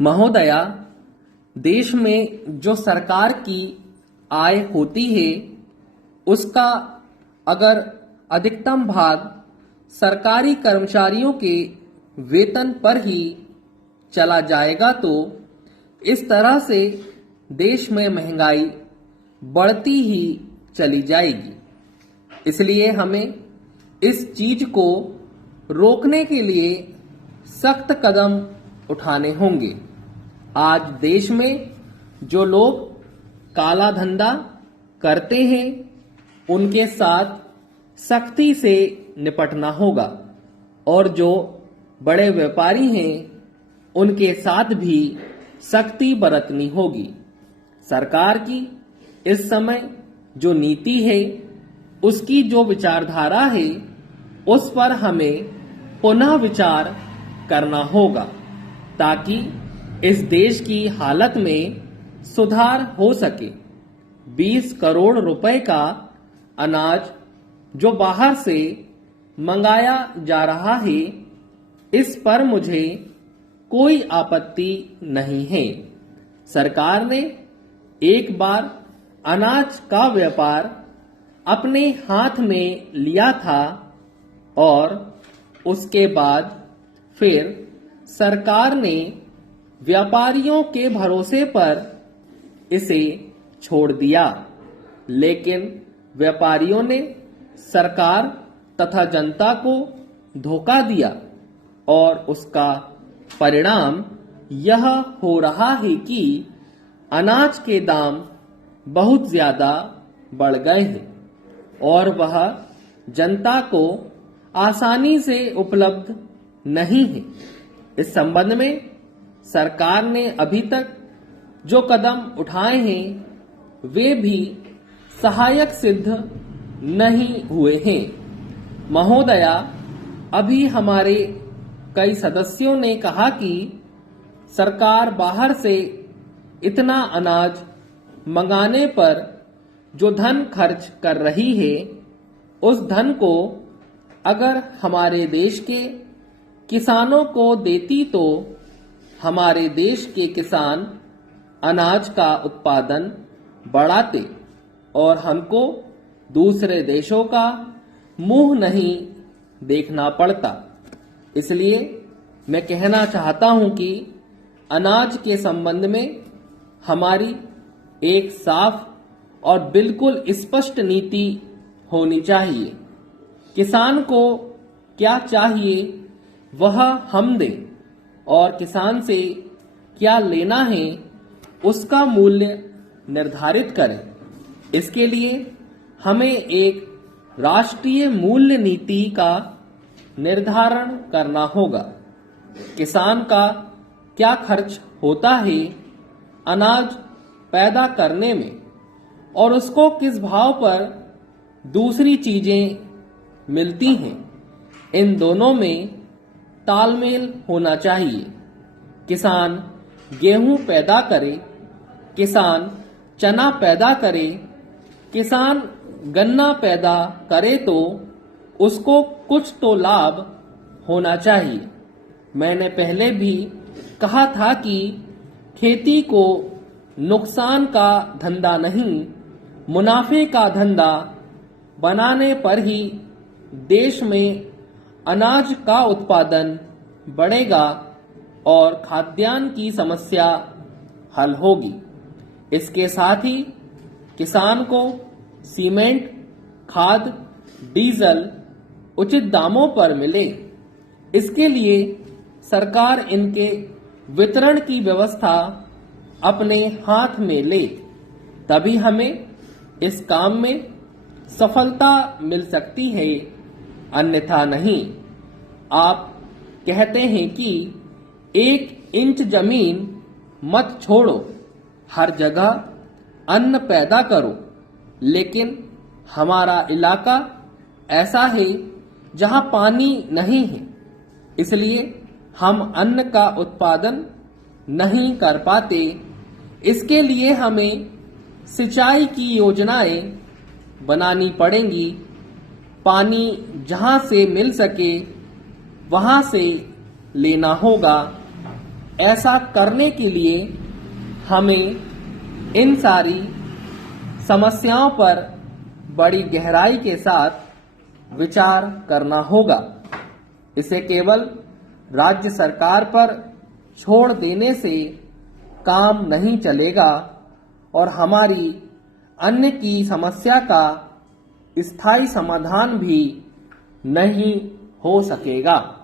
महोदया, देश में जो सरकार की आय होती है उसका अगर अधिकतम भाग सरकारी कर्मचारियों के वेतन पर ही चला जाएगा तो इस तरह से देश में महंगाई बढ़ती ही चली जाएगी। इसलिए हमें इस चीज को रोकने के लिए सख्त कदम उठाने होंगे। आज देश में जो लोग काला धंधा करते हैं उनके साथ सख्ती से निपटना होगा और जो बड़े व्यापारी हैं उनके साथ भी सख्ती बरतनी होगी। सरकार की इस समय जो नीति है उसकी जो विचारधारा है उस पर हमें पुनः विचार करना होगा ताकि इस देश की हालत में सुधार हो सके। 20 करोड़ रुपए का अनाज जो बाहर से मंगाया जा रहा है इस पर मुझे कोई आपत्ति नहीं है। सरकार ने एक बार अनाज का व्यापार अपने हाथ में लिया था और उसके बाद फिर सरकार ने व्यापारियों के भरोसे पर इसे छोड़ दिया, लेकिन व्यापारियों ने सरकार तथा जनता को धोखा दिया और उसका परिणाम यह हो रहा है कि अनाज के दाम बहुत ज्यादा बढ़ गए हैं और वह जनता को आसानी से उपलब्ध नहीं है। इस संबंध में सरकार ने अभी तक जो कदम उठाए हैं वे भी सहायक सिद्ध नहीं हुए हैं। महोदया, अभी हमारे कई सदस्यों ने कहा कि सरकार बाहर से इतना अनाज मंगाने पर जो धन खर्च कर रही है उस धन को अगर हमारे देश के किसानों को देती तो हमारे देश के किसान अनाज का उत्पादन बढ़ाते और हमको दूसरे देशों का मुंह नहीं देखना पड़ता। इसलिए मैं कहना चाहता हूं कि अनाज के संबंध में हमारी एक साफ और बिल्कुल स्पष्ट नीति होनी चाहिए। किसान को क्या चाहिए वह हम दें और किसान से क्या लेना है उसका मूल्य निर्धारित करें। इसके लिए हमें एक राष्ट्रीय मूल्य नीति का निर्धारण करना होगा। किसान का क्या खर्च होता है अनाज पैदा करने में और उसको किस भाव पर दूसरी चीजें मिलती हैं, इन दोनों में तालमेल होना चाहिए। किसान गेहूं पैदा करे, किसान चना पैदा करे, किसान गन्ना पैदा करे तो उसको कुछ तो लाभ होना चाहिए। मैंने पहले भी कहा था कि खेती को नुकसान का धंधा नहीं मुनाफे का धंधा बनाने पर ही देश में अनाज का उत्पादन बढ़ेगा और खाद्यान्न की समस्या हल होगी। इसके साथ ही किसान को सीमेंट, खाद, डीजल उचित दामों पर मिले, इसके लिए सरकार इनके वितरण की व्यवस्था अपने हाथ में ले, तभी हमें इस काम में सफलता मिल सकती है, अन्यथा नहीं। आप कहते हैं कि 1 इंच जमीन मत छोड़ो, हर जगह अन्न पैदा करो, लेकिन हमारा इलाका ऐसा है जहां पानी नहीं है, इसलिए हम अन्न का उत्पादन नहीं कर पाते। इसके लिए हमें सिंचाई की योजनाएं बनानी पड़ेंगी। पानी जहां से मिल सके वहां से लेना होगा। ऐसा करने के लिए हमें इन सारी समस्याओं पर बड़ी गहराई के साथ विचार करना होगा। इसे केवल राज्य सरकार पर छोड़ देने से काम नहीं चलेगा और हमारी अन्य की समस्या का स्थायी समाधान भी नहीं हो सकेगा।